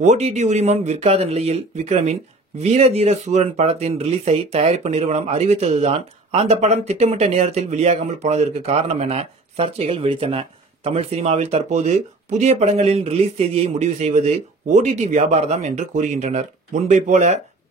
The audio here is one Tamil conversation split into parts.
ஓடிடி உரிமம் விற்காத நிலையில் விக்ரமின் வீர தீர சூரன் படத்தின் ரிலீஸை தயாரிப்பு நிறுவனம் அறிவித்ததுதான் அந்த படம் திட்டமிட்ட நேரத்தில் வெளியாகாமல் போனதற்கு காரணம் என சர்ச்சைகள் வெடித்தன. தமிழ் சினிமாவில் தற்போது புதிய படங்களின் ரிலீஸ் தேதியை முடிவு செய்வது ஓடிடி வியாபாரம் என்று கூறுகின்றனர். முன்பை போல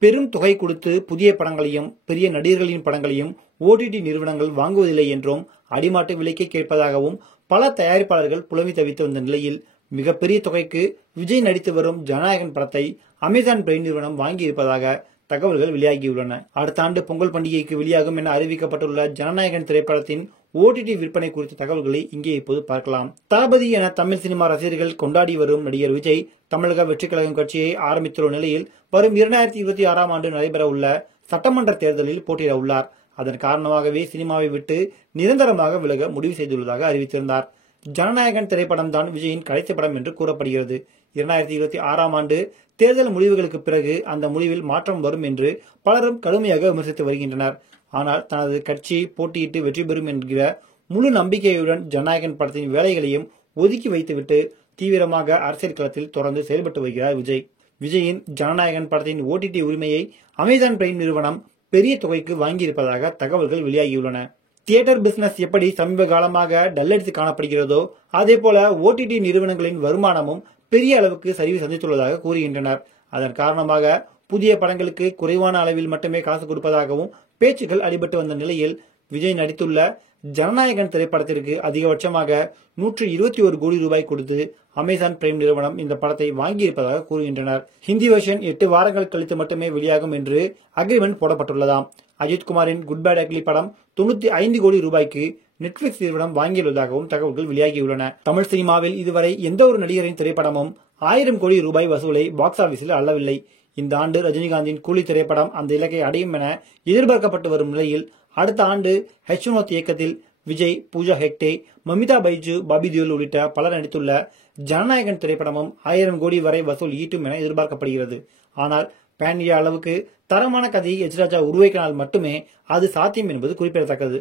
பெரும் தொகை கொடுத்து புதிய படங்களையும் பெரிய நடிகர்களின் படங்களையும் ஓடிடி நிறுவனங்கள் வாங்குவதில்லை என்றும் அடிமாட்டு விலைக்கு கேட்பதாகவும் பல தயாரிப்பாளர்கள் புலவி தவித்து வந்த நிலையில் மிகப்பெரிய தொகைக்கு விஜய் நடித்து வரும் ஜனநாயகன் படத்தை அமேசான் பிரைம் நிறுவனம் வாங்கி இருப்பதாக தகவல்கள் வெளியாகியுள்ளன. அடுத்த ஆண்டு பொங்கல் பண்டிகைக்கு வெளியாகும் என அறிவிக்கப்பட்டுள்ள ஜனநாயகன் திரைப்படத்தின் ஓடிடி விற்பனை குறித்த தகவல்களை இங்கே இப்போது பார்க்கலாம். தளபதி என தமிழ் சினிமா ரசிகர்கள் கொண்டாடி வரும் நடிகர் விஜய் தமிழக வெற்றி கழகம் கட்சியை ஆரம்பித்துள்ள நிலையில் வரும் 2026 ஆண்டு நடைபெற உள்ள சட்டமன்ற தேர்தலில் போட்டியிட உள்ளார். அதன் காரணமாகவே சினிமாவை விட்டு நிரந்தரமாக விலக முடிவு செய்துள்ளதாக அறிவித்திருந்தார். ஜனநாயகன் திரைப்படம் தான் விஜயின் கடைசி படம் என்று கூறப்படுகிறது. 2026 ஆண்டு தேர்தல் முடிவுகளுக்கு பிறகு அந்த முடிவில் மாற்றம் வரும் என்று பலரும் கடுமையாக விமர்சித்து வருகின்றனர். ஆனால் தனது கட்சி போட்டியிட்டு வெற்றி பெறும் என்கிற முழு நம்பிக்கையுடன் ஜனநாயகன் படத்தின் வேலைகளையும் ஒதுக்கி வைத்துவிட்டு தீவிரமாக அரசியல் களத்தில் தொடர்ந்து செயல்பட்டு வருகிறார் விஜய். விஜயின் ஜனநாயகன் படத்தின் ஓடிடி உரிமையை அமேசான் பிரைம் நிறுவனம் பெரிய தொகைக்கு வாங்கியிருப்பதாக தகவல்கள் வெளியாகியுள்ளன. தியேட்டர் பிசினஸ் எப்படி சமீப காலமாக டல்லடித்து காணப்படுகிறதோ அதே போல ஓடிடி நிறுவனங்களின் வருமானமும் பெரிய அளவுக்கு சரிவு சந்தித்துள்ளதாக கூறுகின்றனர். அதன் காரணமாக புதிய படங்களுக்கு குறைவான அளவில் மட்டுமே காசு கொடுப்பதாகவும் பேச்சுக்கள் அடிபட்டு வந்த நிலையில் விஜய் நடித்துள்ள ஜனநாயகன் திரைப்படத்திற்கு அதிகபட்சமாக 121 கோடி ரூபாய் கொடுத்து அமேசான் பிரைம் நிறுவனம் இந்த படத்தை வாங்கியிருப்பதாக கூறுகின்றனர். ஹிந்தி வெர்ஷன் 8 வாரங்கள் கழித்து மட்டுமே வெளியாகும் என்று அக்ரிமெண்ட் போடப்பட்டுள்ளதாம். அஜித் குமாரின் குட் பேட் அக்லி படம் 95 கோடி ரூபாய்க்கு நெட்ஃபிளிக்ஸ் நிறுவனம் வாங்கியுள்ளதாகவும் தகவல்கள் வெளியாகியுள்ளன. தமிழ் சினிமாவில் இதுவரை எந்த ஒரு நடிகரின் திரைப்படமும் 1000 கோடி ரூபாய் வசூலை பாக்ஸ் ஆபீஸில் அள்ளவில்லை. இந்த ஆண்டு ரஜினிகாந்தின் கூலி திரைப்படம் அந்த இலக்கை அடையும் என எதிர்பார்க்கப்பட்டு வரும் நிலையில் அடுத்த ஆண்டு ஹெச்வினோத் இயக்கத்தில் விஜய், பூஜா ஹெக்டே, மமிதா பைஜு, பாபி தியோல் உள்ளிட்ட பலர் நடித்துள்ள ஜனநாயகன் திரைப்படமும் 1000 கோடி வரை வசூல் ஈட்டும் என எதிர்பார்க்கப்படுகிறது. ஆனால் பேன் இந்தியா அளவுக்கு தரமான கதையை எச் ராஜா உருவாக்கினால் மட்டுமே அது சாத்தியம் என்பது குறிப்பிடத்தக்கது.